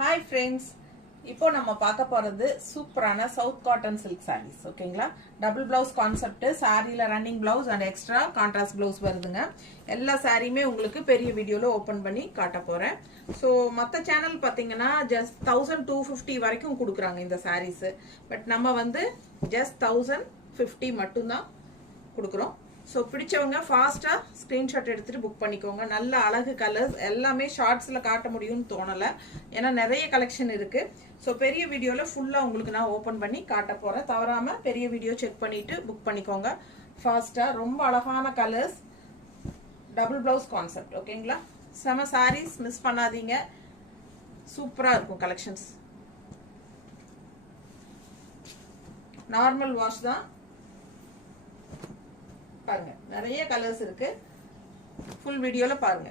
Hi friends, இப்போ நம்ம பார்க்க போறது சூப்பரான சவுத் காட்டன் சில்க் sarees ஓகேங்களா. டபுள் பிளவுஸ் கான்செப்ட், சாரியில running blouse and extra contrast blouse வருதுங்க. எல்லா சாரியுமே உங்களுக்கு பெரிய வீடியோல ஓபன் பண்ணி காட்ட போறேன். ஸோ மற்ற சேனல் பார்த்தீங்கன்னா ஜஸ்ட் 1250 வரைக்கும் கொடுக்குறாங்க இந்த sarees. பட் நம்ம வந்து ஜஸ்ட் 1050 மட்டும்தான் கொடுக்குறோம். ஸோ பிடிச்சவங்க ஃபாஸ்ட்டாக ஸ்க்ரீன்ஷாட் எடுத்துகிட்டு புக் பண்ணிக்கோங்க. நல்ல அழகு கலர்ஸ் எல்லாமே ஷார்ட்ஸில் காட்ட முடியும்னு தோணலை, ஏன்னா நிறைய கலெக்ஷன் இருக்குது. ஸோ பெரிய வீடியோவில் ஃபுல்லாக உங்களுக்கு நான் ஓப்பன் பண்ணி காட்ட போகிறேன். தவறாமல் பெரிய வீடியோ செக் பண்ணிவிட்டு புக் பண்ணிக்கோங்க ஃபாஸ்ட்டாக. ரொம்ப அழகான கலர்ஸ், டபுள் ப்ளவுஸ் கான்செப்ட் ஓகேங்களா. செம சாரீஸ், மிஸ் பண்ணாதீங்க. சூப்பராக இருக்கும் கலெக்ஷன்ஸ். நார்மல் வாஷ் தான் பாருங்க, நிறைய கலர்ஸ் இருக்கு. ஃபுல் வீடியோல பாருங்க.